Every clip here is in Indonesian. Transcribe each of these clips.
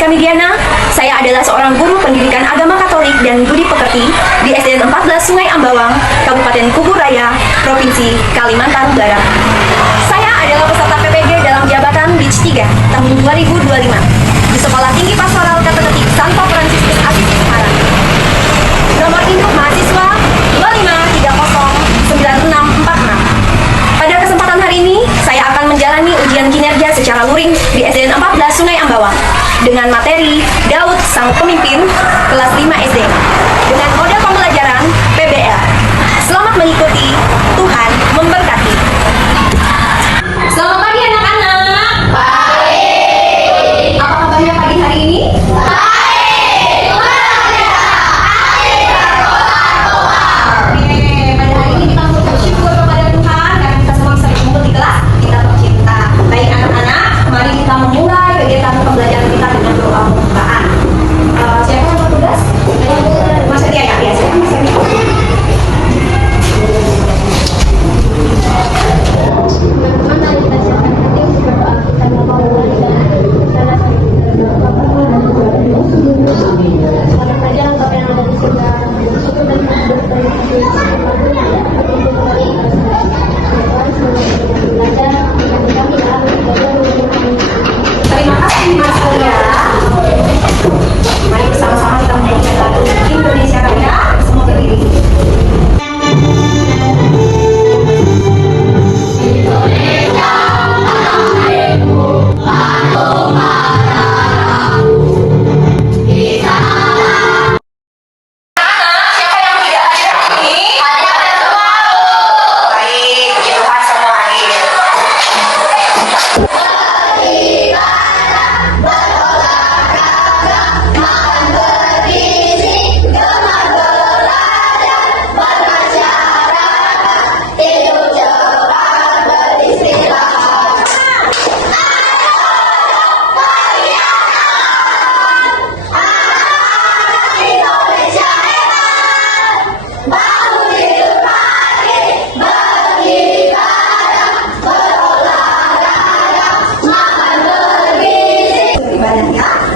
Rizka Midiana. Saya adalah seorang guru pendidikan agama Katolik dan budi pekerti di SDN 14 Sungai Ambawang, Kabupaten Kubu Raya, Provinsi Kalimantan Barat. Saya adalah peserta PPG dalam jabatan Batch 3 tahun 2025 di Sekolah Tinggi Pastoral Kateketik Santo Fransiskus Asisi Semarang. Nomor induk mahasiswa 25309646. Pada kesempatan hari ini, saya akan menjalani ujian kinerja secara luring di SDN 14 Sungai Ambawang dengan materi Daud Sang Pemimpin kelas 5 SD dengan mode pembelajaran PBL. Selamat mengikuti, Tuhan memberkati. Selamat pagi anak-anak. Baik. Apa kabarnya pagi hari ini? Pembelajaran kita dengan doa pembukaan. Siapa yang bertugas? Mas Setia ya, biasa. Teman-teman, mari kita siapkan hati untuk berdoa. Kita memulai dengan selamat saja Engkau yang ada di surga. Syukur dan terima kasih Mas Surya. Mari bersama-sama kita menyanyikan lagu Indonesia Raya. Semua berdiri.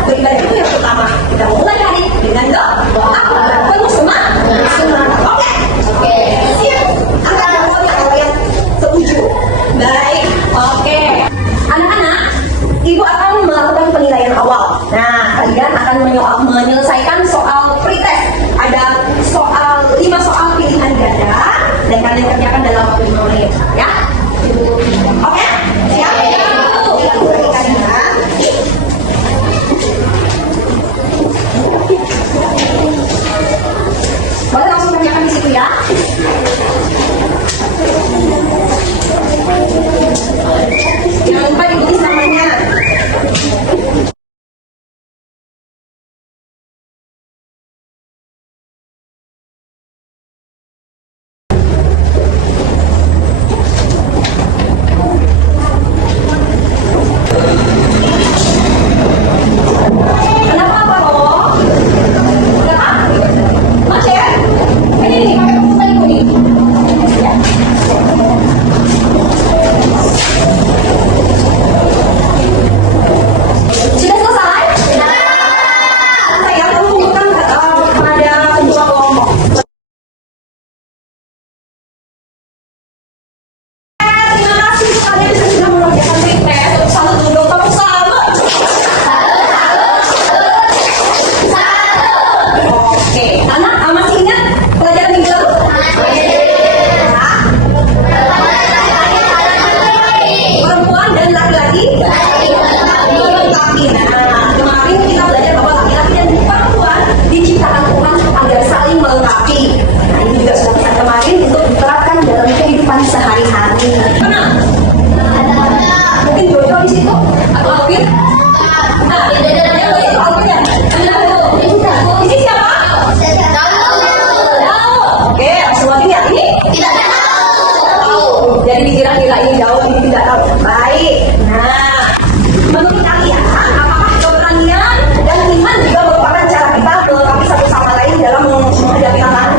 Beribadah itu yang pertama, kita mulai hari dengan doa penuh semangat. Oke, siap. Angkat tangannya kalau yang setuju. Baik, oke. Anak-anak, ibu akan melakukan penilaian awal. Nah, kalian akan menyelesaikan soal pretest. Ada 5 soal pilihan ganda dan kalian kerjakan dalam waktu 5 menit, ya. Oke, siap. Boleh langsung kerjakan di situ ya. Jangan lupa ditulis namanya. Jadi dikira-kira ini jauh, ini tidak tahu. Baik. Nah, menurut kalian, apakah keberanian dan iman juga merupakan cara kita melengkapi satu sama lain dalam menghadapi tantangan?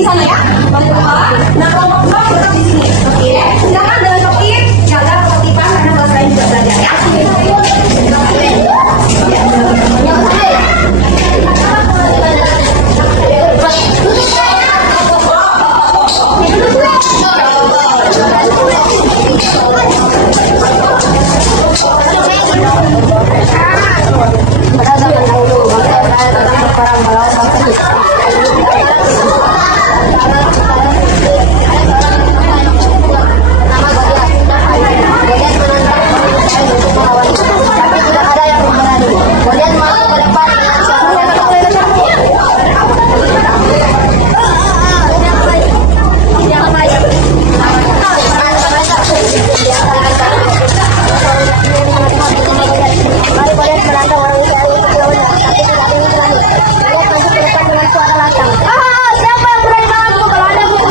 di sana ya. Kelompok 2. Nah, kelompok 2 tetap di sini. Oke. Silakan dengan tertib, jaga ketertiban karena kelas lain juga belajar ya. Pada zaman dahulu, perang melawan bangsa Jepang. Tapi tidak ada yang memberani. Kemudian maju ke depan dengan suara yang siapa yang berani melawanku? Kalau ada musuh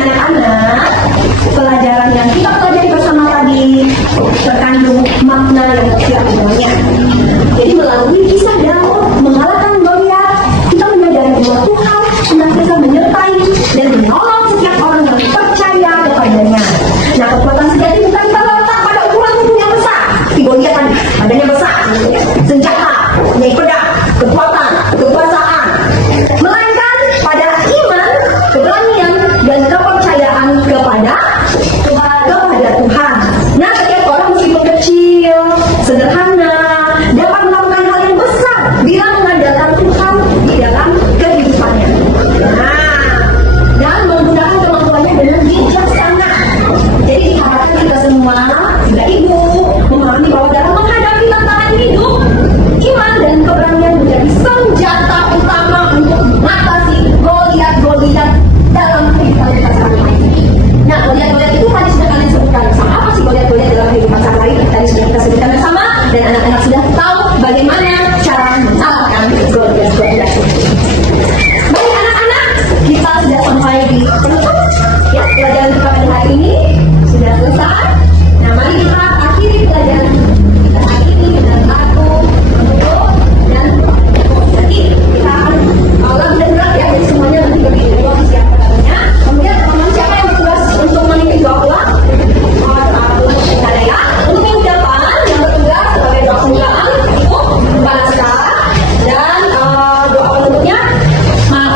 anak-anak, pelajaran yang kita pelajari bersama tadi terkandung makna yang tidak sebenarnya. Jadi melalui kisah Daud mengalahkan Goliat, kita menyadari bahwa Tuhan senantiasa menyertai dan menolong setiap orang yang percaya kepadanya. Nah, kekuatan sejati bukan terletak pada ukuran tubuh yang besar. Si Goliat tadi badannya besar, senjata, naik pedang, kekuatan, kekuasaan, melainkan pada iman, keberanian, dan kepercayaan kepada Tuhan. Nah, setiap orang meskipun kecil, sederhana, dapat melakukan hal yang besar bila mengandalkan Tuhan di dalam kehidupannya. Nah, dan menggunakan kemampuannya dengan bijaksana. Jadi diharapkan kita semua, juga ibu, memahami bahwa dalam menghadapi tantangan hidup, iman dan keberanian menjadi senjata utama untuk mengatasi Goliat dalam kehidupan kita sehari-hari. Nah, Goliat itu tadi sudah kalian sebutkan bersama. Apa sih Goliat dalam kehidupan sehari-hari? Tadi sudah kita sebutkan bersama, dan anak-anak sudah tahu bagaimana cara mengalahkan Goliat. Baik anak-anak, kita sudah sampai di penutup. Ya, pelajaran kita pada hari ini sudah selesai. Nah, mari kita akhiri pelajaran kita hari ini dengan lagu untuk dan nanti kita akan lagu dan gerak ya. Jadi semuanya nanti bagi dua siapa lagunya. Kemudian teman-teman siapa yang bertugas untuk memimpin doa ulang? Untuk ada ya. Untuk minggu depan yang bertugas sebagai doa pembukaan itu bahasa dan doa penutupnya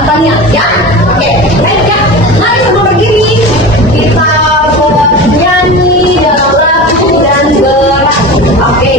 tanya ya. Oke, baik ya. Mari semua berdiri. Kita bernyanyi dalam lagu dan gerak. Oke.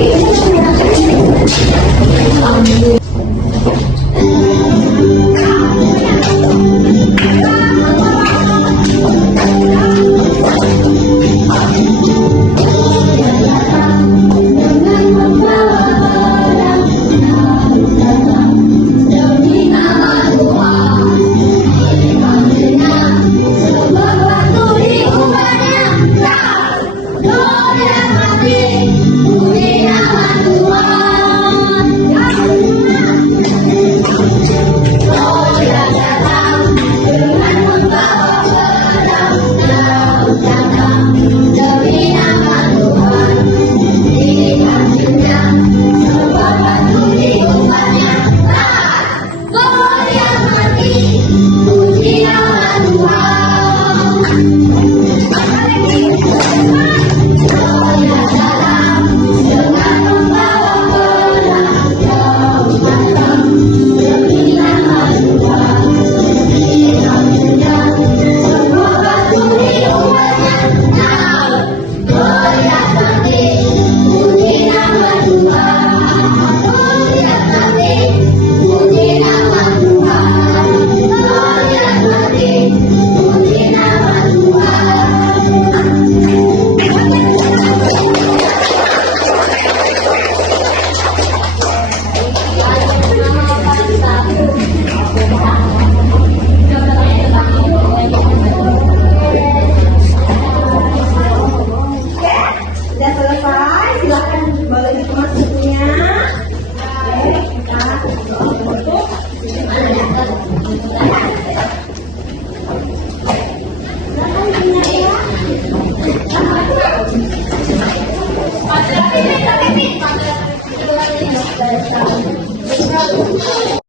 Sudah selesai, silahkan boleh dikemas bukunya. Oke, kita tutup. Silahkan ya.